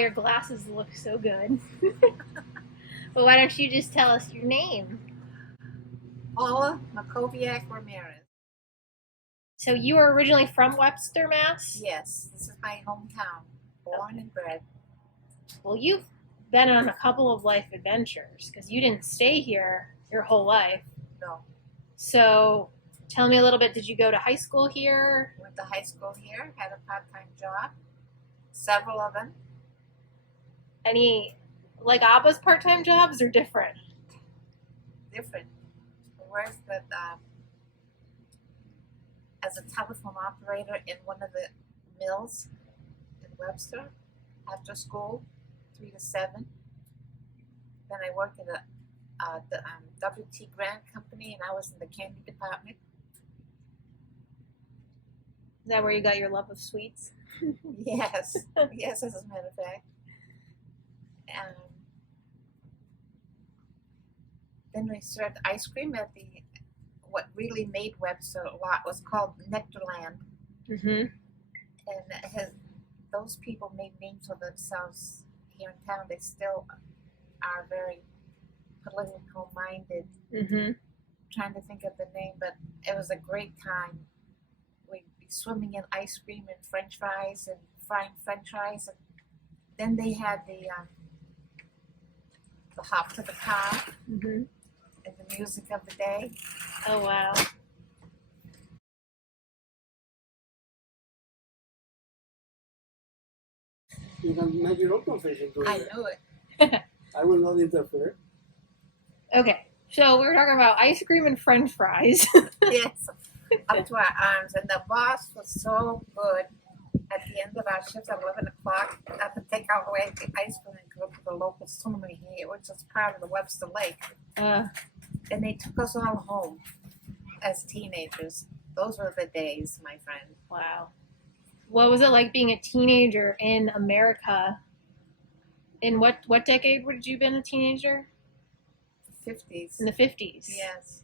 your glasses look so good. But why don't you just tell us your name? Paula Ramirez. So you were originally from Webster, Mass? Yes, this is my hometown, born and bred. Well, you've been on a couple of life adventures because you didn't stay here your whole life. No, So tell me a little bit. Did you go to high school here? went to high school here, had a part-time job, several of them. Any like Abba's part-time jobs or different? Different. Worked with, as a telephone operator in one of the mills in Webster after school, 3 to 7. Then I worked at the WT Grant Company, and I was in the candy department. Is that where you got your love of sweets? Yes, yes, as a matter of fact. Then we served ice cream at what really made Webster a lot was called Nectarland. Mm-hmm. And those people made names for themselves here in town. They still are very political minded. Mm-hmm. Trying to think of the name, but it was a great time. We'd be swimming in ice cream and French fries and frying French fries, and then they had the hop to the car. Mm-hmm. And the music of the day. Oh, wow. You can make your own confession to I it. knew it. I will not interfere. Okay, so we were talking about ice cream and French fries. Yes, up to our arms. And the boss was so good. At the end of our shift at 11 o'clock, I could take out away the ice cream and go to the local swimming here, which is part of the Webster Lake. And they took us all home as teenagers. Those were the days, my friend. Wow. What was it like being a teenager in America? In what decade would you been a teenager? 50s. In the 50s. Yes.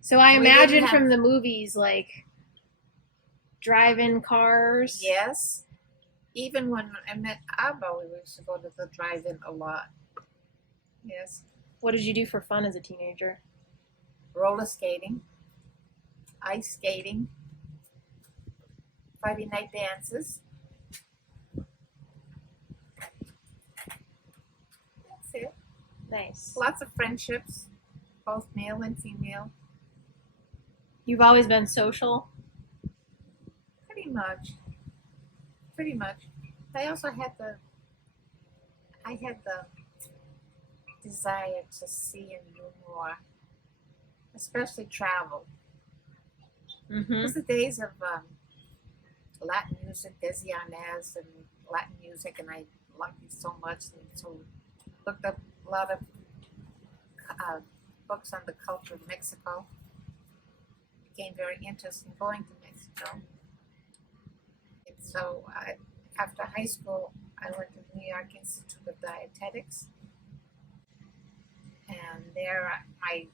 So I We imagine didn't have- from the movies, like drive-in cars. Yes. Even when I met Abba, we used to go to the drive-in a lot. Yes. What did you do for fun as a teenager? Roller skating, ice skating, Friday night dances. That's it. Nice. Lots of friendships, both male and female. You've always been social? Pretty much. Pretty much. I also had the desire to see and do more, especially travel. Mm-hmm. It was the days of Latin music, Desi Arnaz and Latin music, and I liked it so much, and so looked up a lot of books on the culture of Mexico. Became very interested in going to Mexico. And so after high school, I went to the New York Institute of Dietetics, and there I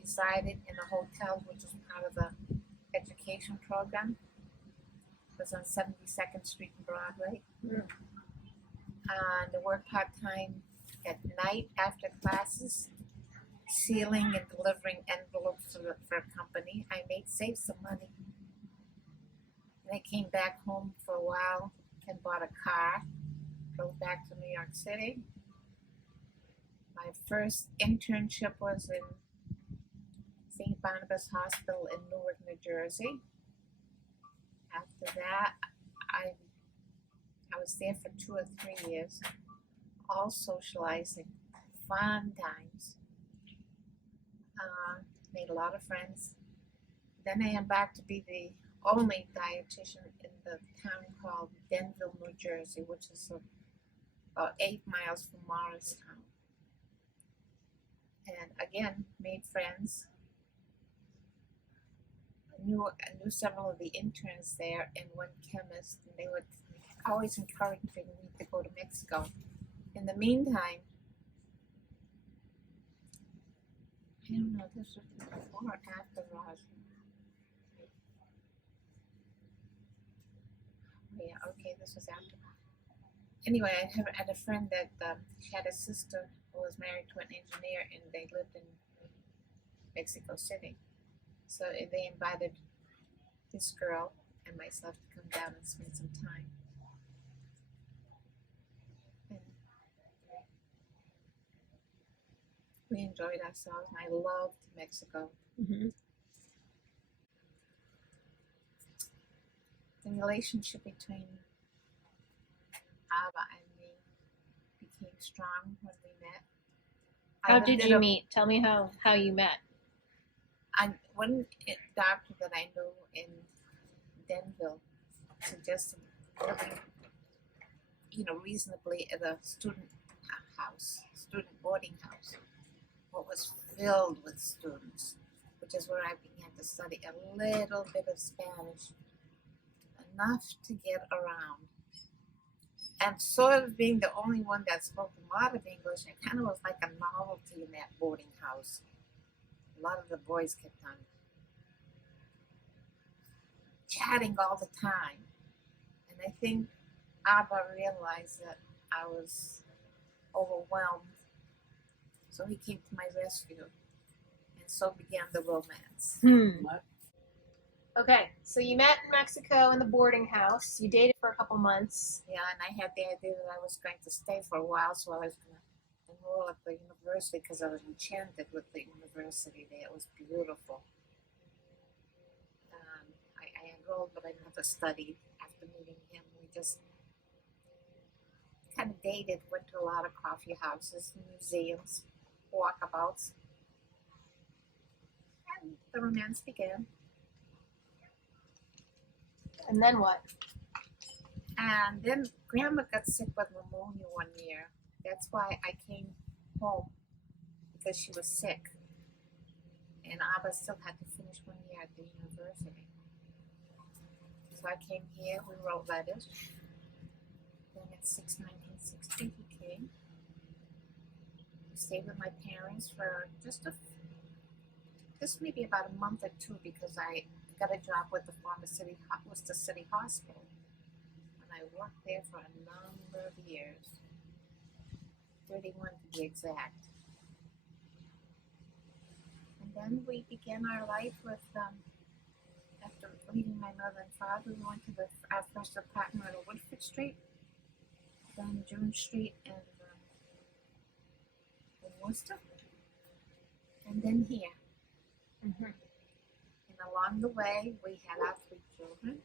resided in a hotel which was part of the education program. It was on 72nd Street and Broadway. Mm. And I worked part-time at night after classes, sealing and delivering envelopes for a company. I saved some money. And I came back home for a while and bought a car, drove back to New York City. My first internship was in St. Barnabas Hospital in Newark, New Jersey. After that, I was there for 2 or 3 years, all socializing, fun times. Made a lot of friends. Then I embarked to be the only dietitian in the town called Denville, New Jersey, which is about 8 miles from Morristown. And again, made friends. I knew several of the interns there and one chemist, and they would always encourage me to go to Mexico. In the meantime, I don't know, this was before or after Raj. Oh, yeah, okay, this was after. anyway, had a friend that had a sister who was married to an engineer, and they lived in Mexico City. So they invited this girl and myself to come down and spend some time. And we enjoyed ourselves, and I loved Mexico. Mm-hmm. The relationship between Ava and me became strong when we met. How did you meet? Tell me how you met. One doctor that I knew in Denville suggested living, reasonably at a student boarding house, what was filled with students, which is where I began to study a little bit of Spanish, enough to get around. And sort of being the only one that spoke a lot of English, I kind of was like a novelty in that boarding house. A lot of the boys kept on chatting all the time. And I think Abba realized that I was overwhelmed. So he came to my rescue. And so began the romance. Okay, so you met in Mexico in the boarding house. You dated for a couple months. Yeah, and I had the idea that I was going to stay for a while, so I was going to enroll at the university because I was enchanted with the university there. It was beautiful. I enrolled, but I never studied after meeting him. We just kind of dated, went to a lot of coffee houses, museums, walkabouts, and the romance began. And then what? And then Grandma got sick with pneumonia one year. That's why I came home, because she was sick. And Abba still had to finish 1 year at the university. So I came here, we wrote letters. Then in 1960 he came. We stayed with my parents for just maybe about a month or two, because I got a job with the Worcester City Hospital. And I worked there for a number of years, 31 to be exact. And then we began our life with, after leaving my mother and father, we went to our first apartment on Woodford Street, then June Street in Worcester, and then here. Mm-hmm. And along the way, we had our 3 children.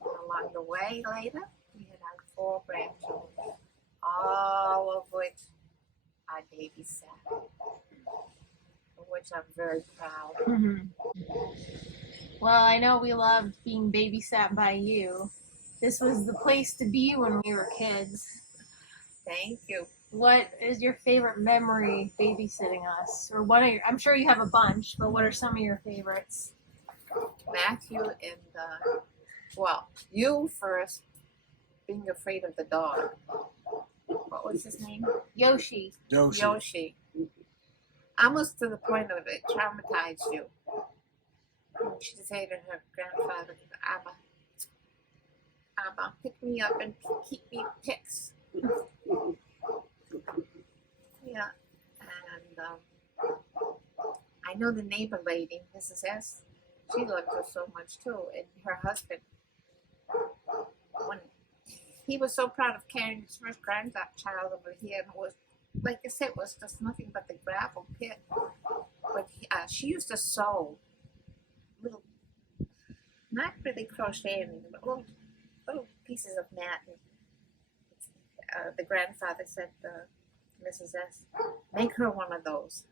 And along the way later, we had our 4 grandchildren, all of which I babysat, for which I'm very proud. Mm-hmm. Well, I know we loved being babysat by you. This was the place to be when we were kids. Thank you. What is your favorite memory babysitting us? Or what are I'm sure you have a bunch, but what are some of your favorites? Matthew and, you first, being afraid of the dog. What was his name? Yoshi. Yoshi. Almost to the point of it traumatized you. She'd say to her grandfather, Abba, pick me up and keep me picks. Yeah, and I know the neighbor lady, Mrs. S. She loved her so much too, and her husband. When he was so proud of carrying his first grandchild over here, and it was, like I said, it was just nothing but the gravel pit. But she used to sew little, not really crocheting, but little pieces of mat. And, the grandfather said to Mrs. S, make her one of those.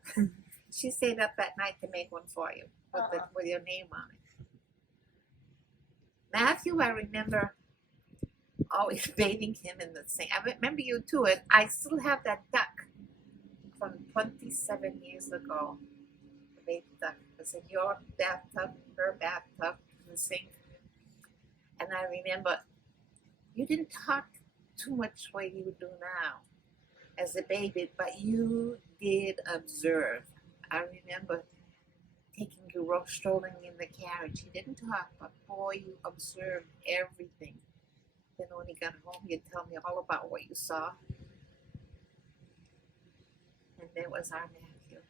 She stayed up that night to make one for you with your name on it. Matthew, I remember always bathing him in the sink. I remember you too, and I still have that duck from 27 years ago. The baby duck was in your bathtub, her bathtub, in the sink. And I remember you didn't talk too much the way you do now as a baby, but you did observe. I remember taking you strolling in the carriage. You didn't talk, but boy, you observed everything. Then when you got home, you'd tell me all about what you saw. And there was our nephew.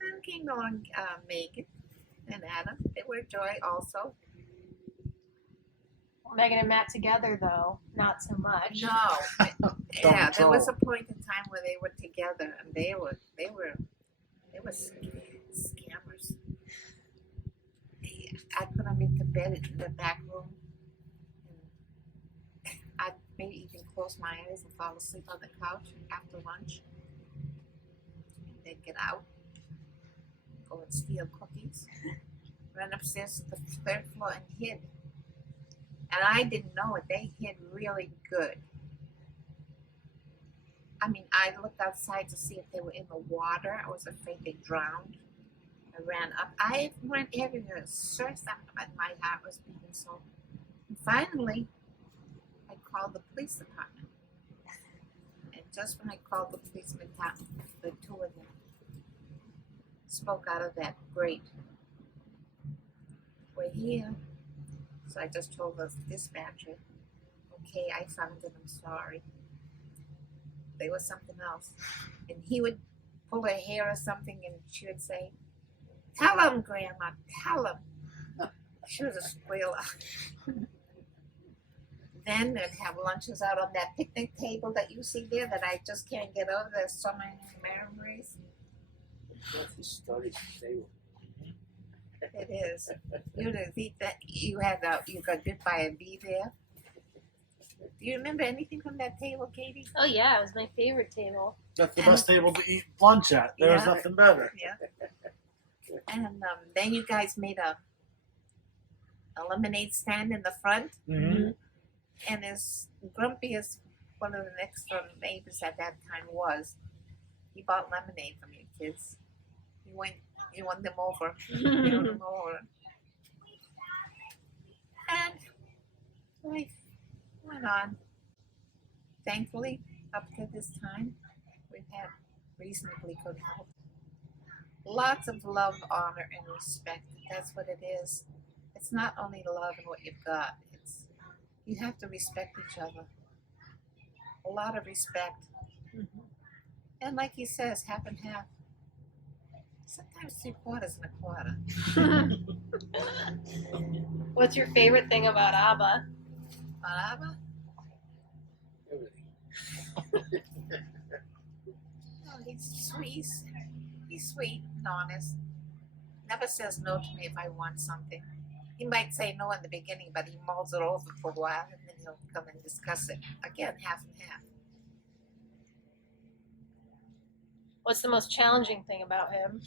And came along Megan and Adam. They were joy also. Megan and Matt together, though, not so much. No, yeah, there was a point in time where they were together, and they were scammers. I put them into bed in the back room, and I'd maybe even close my eyes and fall asleep on the couch after lunch. And they'd get out, go and steal cookies, run upstairs to the third floor and hid. And I didn't know it. They hid really good. I mean, I looked outside to see if they were in the water. I was afraid they drowned. I ran up. I went everywhere. Searched up, and my heart was beating so. And finally, I called the police department. And just when I called the police department, the two of them spoke out of that grate. We're here. So I just told the dispatcher, okay, I found it, I'm sorry. There was something else. And he would pull her hair or something, and she would say, tell him, Grandma, tell him. She was a squealer. Then they'd have lunches out on that picnic table that you see there that I just can't get over. There's so many memories. That's historic table. It is. You didn't think that you got bit by a bee there. Do you remember anything from that table, Katie? Oh yeah, it was my favorite table. That's the best table to eat lunch at. There's Yeah. nothing better. Yeah. And then you guys made a lemonade stand in the front. Mm-hmm. And as grumpy as one of the next door neighbors at that time was, he bought lemonade from you kids. You won them over. You won them over. And life went on. Thankfully, up to this time, we've had reasonably good health. Lots of love, honor, and respect. That's what it is. It's not only love and what you've got. It's you have to respect each other. A lot of respect. Mm-hmm. And like he says, half and half. Sometimes 3/4 and 1/4. What's your favorite thing about Abba? Abba? Everything. Oh, he's sweet. He's sweet and honest. Never says no to me if I want something. He might say no in the beginning, but he mulls it over for a while, and then he'll come and discuss it. Again, half and half. What's the most challenging thing about him?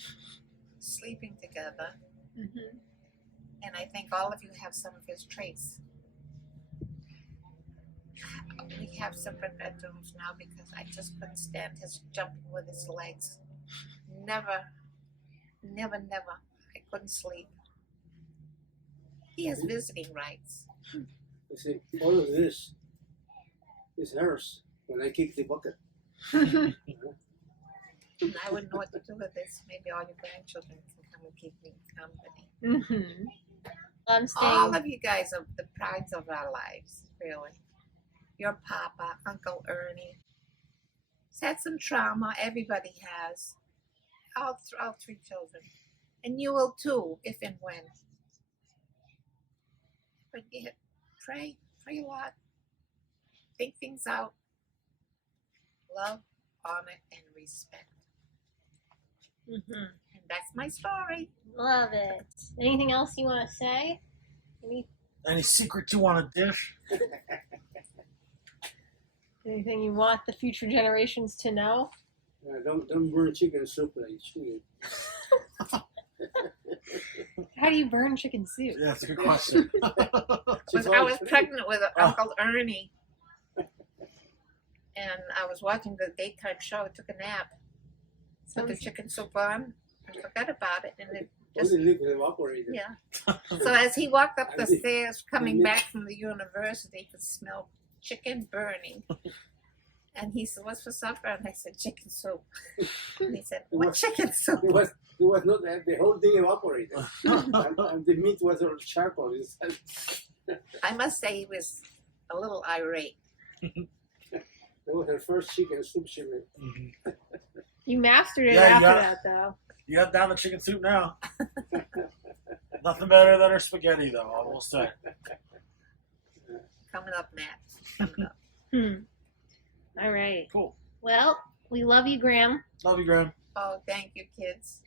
Sleeping together. Mm-hmm. And I think all of you have some of his traits. We have separate bedrooms now because I just couldn't stand his jumping with his legs. Never. I couldn't sleep. He has visiting rights. You see, all of this is hers when I kick the bucket. And I wouldn't know what to do with this. Maybe all your grandchildren can come and keep me company. Mm-hmm. I'm staying. All of you guys are the prides of our lives, really. Your papa, Uncle Ernie. He's had some trauma. Everybody has. All three children. And you will too, if and when. But yet, pray a lot. Think things out. Love, honor, and respect. Mm-hmm. And that's my story. Love it. Anything else you want to say? Any secret you want to dish? Anything you want the future generations to know? Don't burn chicken soup like you. How do you burn chicken soup? Yeah, that's a good question. When I was pregnant with Uncle Ernie, and I was watching the daytime show, I took a nap, put the chicken soup on, and forgot about it, and it just, Only leave it evaporated. yeah. So as he walked up the stairs coming back from the university, he could smell chicken burning. And he said, "What's for supper?" And I said, "Chicken soup." And he said, "What chicken soup?" It was not the whole thing evaporated. and the meat was all charcoal inside. I must say he was a little irate. That was her first chicken soup she made. Mm-hmm. You mastered it Yeah, after yeah. that, though. You got down the chicken soup now. Nothing better than her spaghetti, though, I will say. Coming up, Matt. Coming up. All right. Cool. Well, we love you, Graham. Love you, Graham. Oh, thank you, kids.